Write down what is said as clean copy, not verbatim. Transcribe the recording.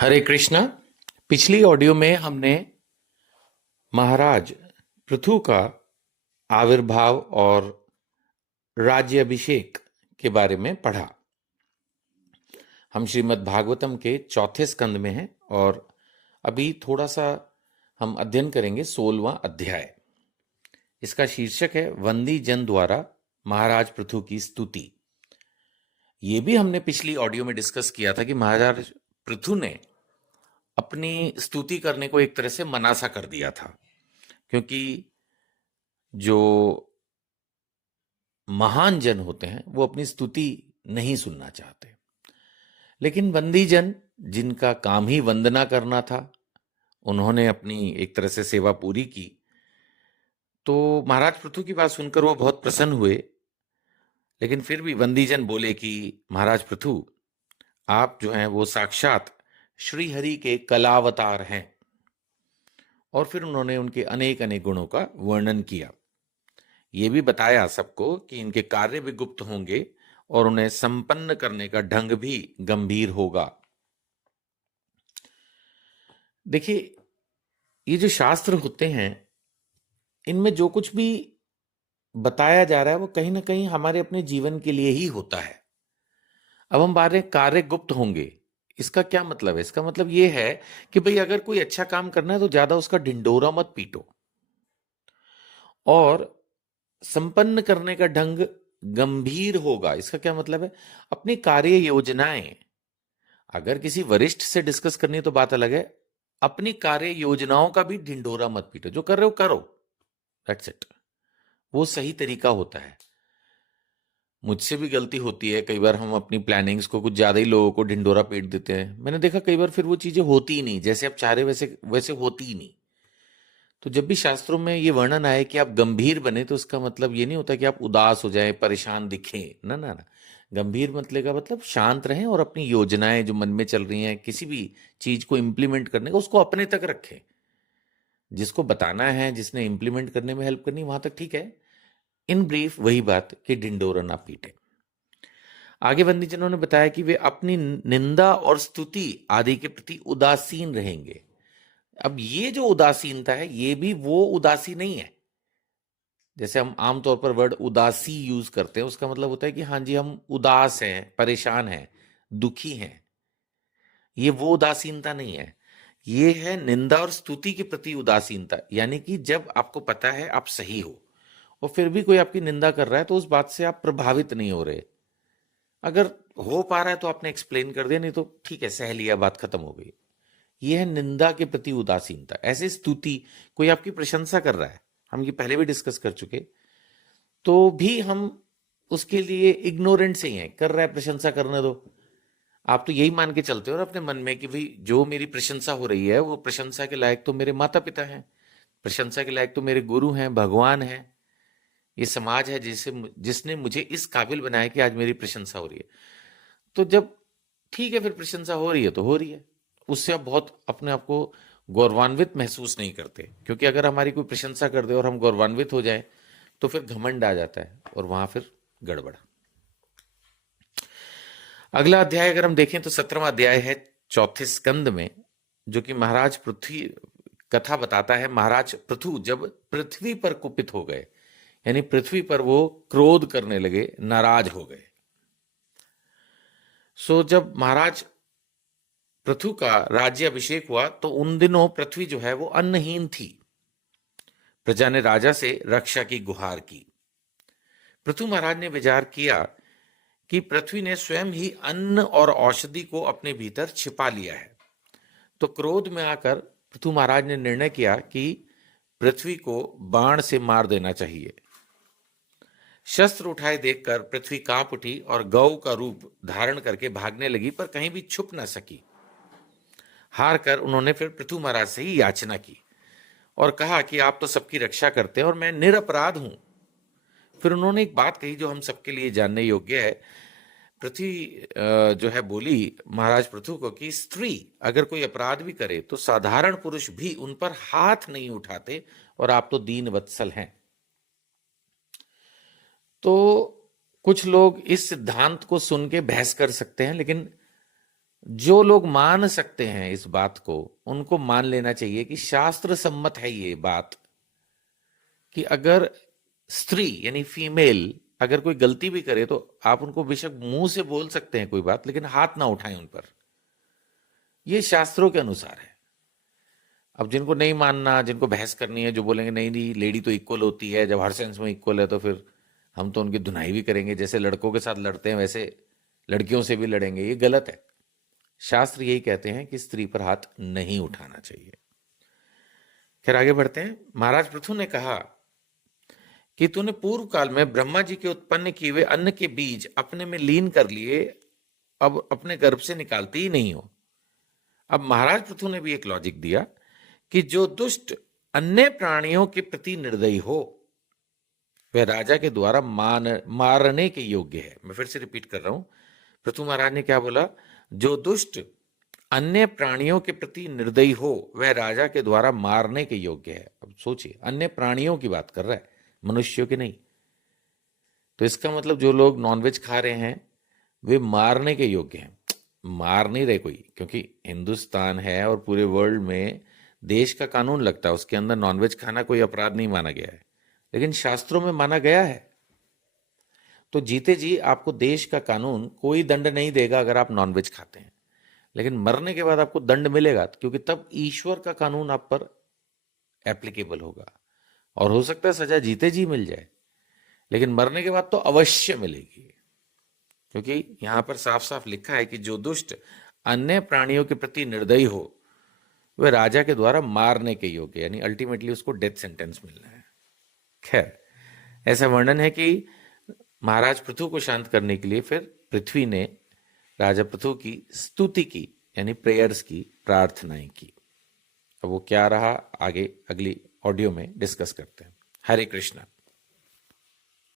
हरे कृष्णा। पिछली ऑडियो में हमने महाराज पृथु का आविर्भाव और राज्याभिषेक के बारे में पढ़ा। हम श्रीमद् भागवतम के चौथे स्कंद में हैं और अभी थोड़ा सा हम अध्ययन करेंगे 16वां अध्याय। इसका शीर्षक है वंदी जन द्वारा महाराज पृथु की स्तुति। ये भी हमने पिछली ऑडियो में डिस्कस किया था कि महाराज पृथु ने अपनी स्तुति करने को एक तरह से मना सा कर दिया था, क्योंकि जो महान जन होते हैं वो अपनी स्तुति नहीं सुनना चाहते। लेकिन बंदी जन जिनका काम ही वंदना करना था, उन्होंने अपनी एक तरह से सेवा पूरी की। तो महाराज पृथु की बात सुनकर वो बहुत प्रसन्न हुए। लेकिन फिर भी बंदी जन बोले कि महाराज पृथु, आप जो हैं वो साक्षात श्री हरि के कलावतार हैं। और फिर उन्होंने उनके अनेक अनेक गुणों का वर्णन किया। ये भी बताया सबको कि इनके कार्य भी गुप्त होंगे और उन्हें संपन्न करने का ढंग भी गंभीर होगा। देखिए, ये जो शास्त्र होते हैं, इनमें जो कुछ भी बताया जा रहा है वो कहीं ना कहीं हमारे अपने जीवन के लिए ही होता है। अब हम बात रहे कार्य गुप्त होंगे, इसका क्या मतलब है? इसका मतलब ये है कि भाई अगर कोई अच्छा काम करना है तो ज्यादा उसका ढिंडोरा मत पीटो, और संपन्न करने का ढंग गंभीर होगा। इसका क्या मतलब है? अपनी कार्य योजनाएं अगर किसी वरिष्ठ से डिस्कस करनी है तो बात अलग है। अपनी कार्य योजनाओं का भी ढिंडोरा मत पीटो, जो कर रहे हो करो, दैट्स इट। वो सही तरीका होता है। मुझसे भी गलती होती है, कई बार हम अपनी प्लानिंग्स को कुछ ज्यादा ही लोगों को ढिंडोरा पीट देते हैं। मैंने देखा कई बार फिर वो चीजें होती ही नहीं, जैसे आप चाह रहे वैसे वैसे होती ही नहीं। तो जब भी शास्त्रों में ये वर्णन आए कि आप गंभीर बने, तो उसका मतलब ये नहीं होता कि आप उदास हो जाएं, परेशान दिखें। ना ना ना, गंभीर मतलब का मतलब शांत रहें और अपनी योजनाएं जो मन में चल रही हैं किसी भी चीज को इम्प्लीमेंट करने का, उसको अपने तक रखें। जिसको बताना है, जिसने इम्प्लीमेंट करने में हेल्प करनी, वहां तक ठीक है। इन ब्रीफ वही बात कि ढिंडोरा ना पीटे। आगे बंदीजनों ने बताया कि वे अपनी निंदा और स्तुति आदि के प्रति उदासीन रहेंगे। अब ये जो उदासीनता है, ये भी वो उदासी नहीं है जैसे हम आमतौर पर वर्ड उदासी यूज करते हैं। उसका मतलब होता है कि हाँ जी, हम उदास हैं, परेशान हैं, दुखी हैं। ये वो उदासीनता नहीं है। ये है निंदा और स्तुति के प्रति उदासीनता। यानी कि जब आपको पता है आप सही हो और फिर भी कोई आपकी निंदा कर रहा है, तो उस बात से आप प्रभावित नहीं हो रहे। अगर हो पा रहा है तो आपने एक्सप्लेन कर दिया, नहीं तो ठीक है, सह लिया, बात खत्म हो गई। यह है निंदा के प्रति उदासीनता। ऐसे स्तुति, कोई आपकी प्रशंसा कर रहा है, हम ये पहले भी डिस्कस कर चुके, तो भी हम उसके लिए इग्नोरेंट से ही हैं। कर रहा है, प्रशंसा करने दो। आप तो यही मान के चलते हो ना अपने मन में कि भाई जो मेरी प्रशंसा हो रही है, वो प्रशंसा के लायक तो मेरे माता पिता हैं, प्रशंसा के लायक तो मेरे गुरु हैं, भगवान हैं, ये समाज है जिसने मुझे इस काबिल बनाया कि आज मेरी प्रशंसा हो रही है। तो जब ठीक है, फिर प्रशंसा हो रही है तो हो रही है, उससे आप बहुत अपने आप को गौरवान्वित महसूस नहीं करते। क्योंकि अगर हमारी कोई प्रशंसा कर दे और हम गौरवान्वित हो जाए, तो फिर घमंड आ जाता है और वहां फिर गड़बड़। अगला अध्याय अगर हम देखें तो 17वां अध्याय है चौथे स्कंद में, जो कि महाराज पृथ्वी कथा बताता है। महाराज पृथु जब पृथ्वी पर कुपित हो गए, यानी पृथ्वी पर वो क्रोध करने लगे, नाराज हो गए। सो जब महाराज पृथु का राज्य अभिषेक हुआ तो उन दिनों पृथ्वी जो है वो अन्नहीन थी। प्रजा ने राजा से रक्षा की गुहार की। पृथु महाराज ने विचार किया कि पृथ्वी ने स्वयं ही अन्न और औषधि को अपने भीतर छिपा लिया है। तो क्रोध में आकर पृथु महाराज ने निर्णय किया कि पृथ्वी को बाण से मार देना चाहिए। शस्त्र उठाए देखकर पृथ्वी कांप उठी और गौ का रूप धारण करके भागने लगी, पर कहीं भी छुप न सकी। हार कर उन्होंने फिर पृथु महाराज से ही याचना की और कहा कि आप तो सबकी रक्षा करते हैं और मैं निरपराध हूं। फिर उन्होंने एक बात कही जो हम सबके लिए जानने योग्य है। पृथ्वी जो है बोली महाराज पृथु को कि स्त्री अगर कोई अपराध भी करे तो साधारण पुरुष भी उन पर हाथ नहीं उठाते, और आप तो दीन वत्सल हैं। तो कुछ लोग इस सिद्धांत को सुन के बहस कर सकते हैं, लेकिन जो लोग मान सकते हैं इस बात को, उनको मान लेना चाहिए कि शास्त्र सम्मत है ये बात कि अगर स्त्री यानी फीमेल अगर कोई गलती भी करे तो आप उनको बेशक मुंह से बोल सकते हैं कोई बात, लेकिन हाथ ना उठाएं उन पर। ये शास्त्रों के अनुसार है। अब जिनको नहीं मानना, जिनको बहस करनी है, जो बोलेंगे नहीं नहीं लेडी तो इक्वल होती है, जब हर सेंस में इक्वल है तो फिर हम तो उनकी धुनाई भी करेंगे, जैसे लड़कों के साथ लड़ते हैं वैसे लड़कियों से भी लड़ेंगे, ये गलत है। शास्त्र यही कहते हैं कि स्त्री पर हाथ नहीं उठाना चाहिए। फिर आगे बढ़ते हैं। महाराज पृथु ने कहा कि तूने पूर्व काल में ब्रह्मा जी के उत्पन्न किए हुए अन्न के बीज अपने में लीन कर लिए, अब अपने गर्भ से निकालती ही नहीं हो। अब महाराज पृथु ने भी एक लॉजिक दिया कि जो दुष्ट अन्य प्राणियों के प्रति निर्दयी हो वह राजा के द्वारा मारने के योग्य है। मैं फिर से रिपीट कर रहा हूं, पृथु महाराज ने क्या बोला? जो दुष्ट अन्य प्राणियों के प्रति निर्दयी हो वह राजा के द्वारा मारने के योग्य है। अब सोचिए, अन्य प्राणियों की बात कर रहा है, मनुष्यों की नहीं। तो इसका मतलब जो लोग नॉनवेज खा रहे हैं वे मारने के योग्य हैं। मार नहीं रहे कोई, क्योंकि हिंदुस्तान है और पूरे वर्ल्ड में देश का कानून लगता है, उसके अंदर नॉनवेज खाना कोई अपराध नहीं माना गया है, लेकिन शास्त्रों में माना गया है। तो जीते जी आपको देश का कानून कोई दंड नहीं देगा अगर आप नॉनवेज खाते हैं, लेकिन मरने के बाद आपको दंड मिलेगा, क्योंकि तब ईश्वर का कानून आप पर एप्लीकेबल होगा। और हो सकता है सजा जीते जी मिल जाए, लेकिन मरने के बाद तो अवश्य मिलेगी, क्योंकि यहां पर साफ साफ लिखा है कि जो दुष्ट अन्य प्राणियों के प्रति निर्दयी हो वह राजा के द्वारा मारने के योग्य, यानी अल्टीमेटली उसको डेथ सेंटेंस मिलना है। खैर, ऐसा वर्णन है कि महाराज पृथु को शांत करने के लिए फिर पृथ्वी ने राजा पृथु की स्तुति की, यानी प्रेयर्स की, प्रार्थनाएं की। अब वो क्या रहा आगे अगली ऑडियो में डिस्कस करते हैं। हरे कृष्णा।